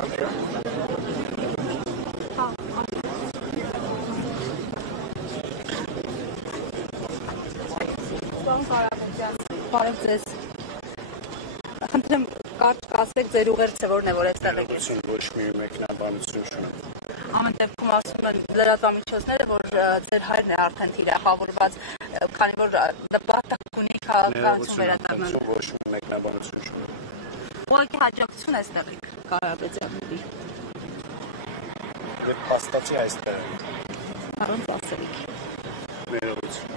Բարև ձեզ։ Խնդրեմ կարճ կասեք ձեր ուղերձը որն է որ այստեղ եք։ Ոչ մի մեկնաբանություն չունեմ։ Ամեն դեպքում ասում են լրատվամիջոցները, որ ձեր հայրն է արդեն թիրախավորված, քանի որ նպատակ ունի քաղաքականություն վերադառնալ։ Ոչ մի մեկնաբանություն չունեմ։ Ուղղակի հաջողություն այստեղ եք Կարապետյանների։ Դե փաստացի այստեղ է։ Առանց ասելիք։ Ներողություն։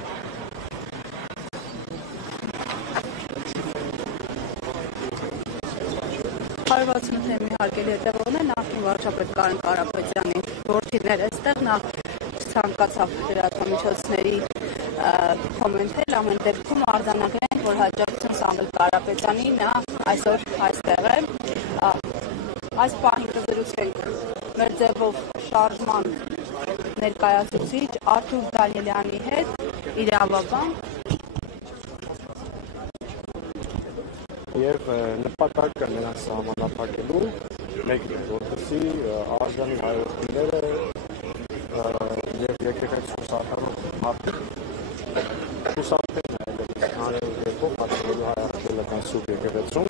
Հարվածում թեմի հարգելի հետևողն է նախին վարչապետ Կարեն Կարապետյանի որդիներ այստեղ նա ցանկացավ լրատվամիջոցների կոմենտել ամեն դեպքում արձանագրենք որ հաջողություն Սամվել Կարապետյանի նա այսօր այստեղ է այս պահին կզրուցենք մեր ձևով շարժման ներկայացուցիչ Արթուր Դանիելյանի հետ իրավաբան Եվ նպատակը նրանց սահմանափակելու մեկն է, որպեսզի արժանի հայրենիները եւ եկեղեցու սատարող մարդիկ շուսափեն այլևս երկու պատմելու հայրենական սուրբ եկեղեցում,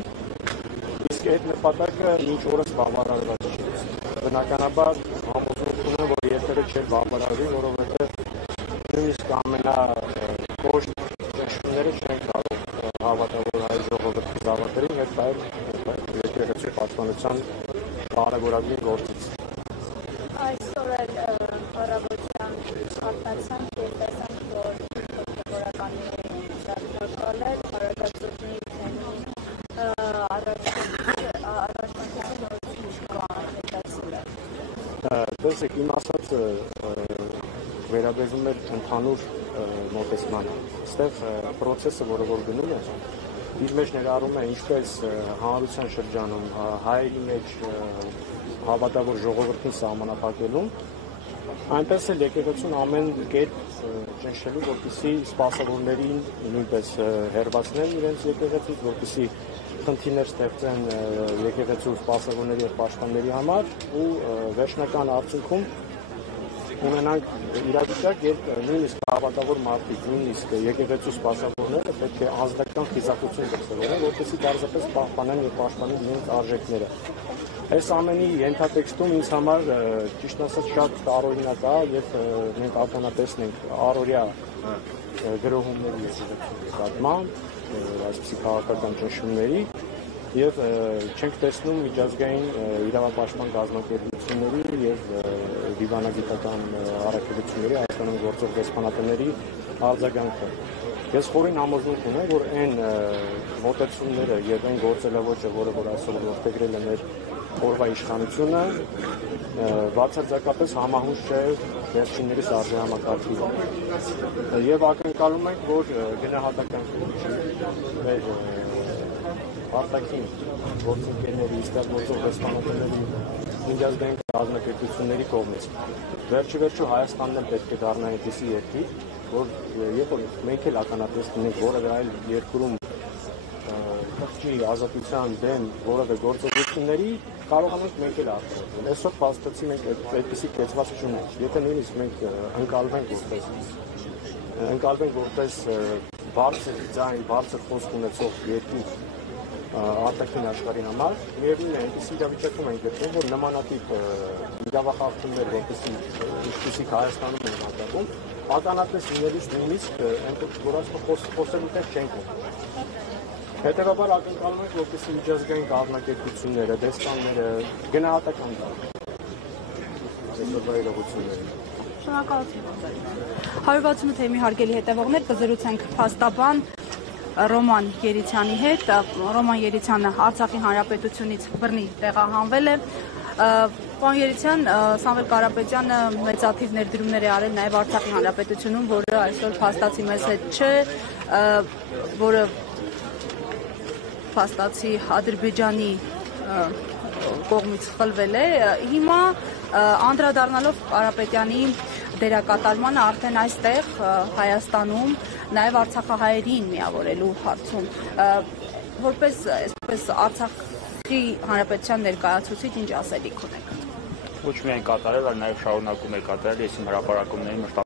իսկ այդ նպատակը մինչ օրս բավարարված չի։ Բնականաբար համոզություն ունեմ, որ երբևէ չէ բավարարվի, որովհետեւ նույնիսկ ամենակոշտ ճշտները չեն կարող հավատալ հայ ժողովրդի զավակներին եւ այլ եկեղեցու պաշտպանության կարևորագույն գործից։ Այսօր էլ առավոտյան արթնացանք եւ տեսանք, որ հոգեվորականների շարժակալել հարագացությունի թեմի Տեսեք, իմ ասածը վերաբերում է ընդհանուր մոտեցմանը։ Այստեղ process-ը, որը որ գնում է, իր մեջ ներառում է ինչպես հանրության շրջանում հայերի մեջ հավատավոր ժողովրդին սահմանափակելուն, այնպես էլ եկեղեցուն ամեն կերպ ճնշելու, որպեսզի սպասավորներին նույնպես հեռացնեն իրենց եկեղեցուց, որպեսզի խնդիրներ ստեղծեն եկեղեցու սպասավորների եւ պաշտպանների համար ու վերջնական արդյունքում ունենանք իրավիճակ, երբ նույնիսկ հավատավոր մարդիկ, նույնիսկ եկեղեցու սպասավորները պետք է անձնական խիզախություն դրսևորեն, որպեսզի պարզապես պահպանեն եւ պաշտպանեն իրենց արժեքները։ Այս ամենի ենթատեքստում ինձ համար ճիշտ ասած շատ տարօրինակ է եւ մենք ականատեսն ենք առօրյա գրոհումների եկեղեցու նկատմամբ, այսպիսի քաղաքական ճնշումների եւ չենք տեսնում միջազգային իրավապաշտպան կազմակերպությունների եւ դիվանագիտական առաքելությունների Հայաստանում գործող դեսպանատների արձագանքը։ Ես խորին համոզմունք ունեմ, որ այն մոտեցումները եւ այն գործելավոճը, որը որ այսօր որդեգրել է մեր օրվա իշխանությունը, բացարձակապես համահունչ չէ վերջիններիս արժեհամակարգի եւ ակնկալում ենք, որ գնահատական մեր արտաքին գործընկերների, ստեղծող դեսպանատների, միջազգային կազմակերպությունների կողմից։ Վերջիվերջո Հայաստանն էլ պետք է դառնա այնպիսի երկիր, որ երբ որ մենք էլ ականատես լինենք որևէ այլ երկրում կրճի ազատության դեմ որևէ գործողությունների, կարողանանք մենք էլ արտադրել։ Այսօր փաստացի մենք այդպիսի կեցված չունենք։ Եթե նույնիսկ մենք ընկալվենք որպես բարձր ձայն, բարձր խոսք ունեցող երկիր արտաքին աշխարհի համար, միևնույն է, այնպիսի իրավիճակում ենք գտնվում, որ նմանատիպ իրավախախտումներ, որպեսզի ինչպիսիք Հայաստանում են հանդիպում, ականատես լինելուց նույնիսկ այնտեղ խոսելու տեղ չենք ունենում։ Հետևաբար ակնկալում ենք, որպեսզի միջազգային կազմակերպությունները, դեսպանները գնահատական տան այսօրվա իրողություններին։ Շնորհակալություն։ 168 թեմի հարգելի հետևողներ կզրուցենք փաստաբան Ռոման Երիցյանի հետ։ Ռոման Երիցյանը Արցախի Հանրապետությունից բռնի տեղահանվել է։ Պարոն Երիցյան, Սամվել Կարապետյանը մեծաթիվ ներդրումներ է արել նաև Արցախի Հանրապետությունում, որը այսօր փաստացի մեզ հետ չէ, որը փաստացի Ադրբեջանի կողմից խլվել է։ Հիմա անդրադառնալով Կարապետյանի դերակատարմանը արդեն այստեղ Հայաստանում նաև արցախահայերին միավորելու հարցում որպես այսպես Արցախի հանրապետության ներկայացուցիչ ինչ ասելիք ունեք։ Ոչ միայն կատարել, այլ նաև շարունակում է կատարել, ես իմ հրապարակումների